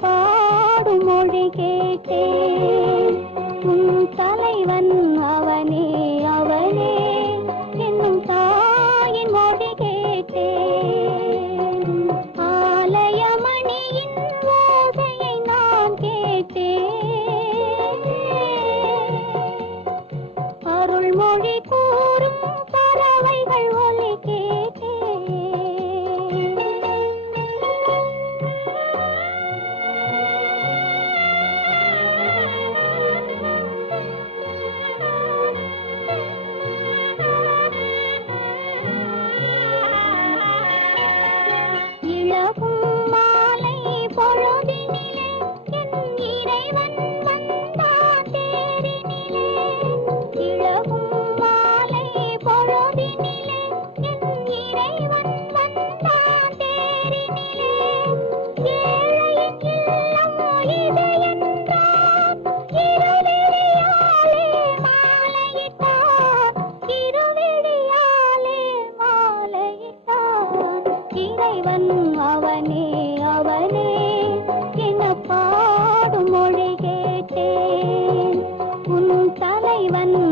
பாடும் மொழி கேட்டே जीवन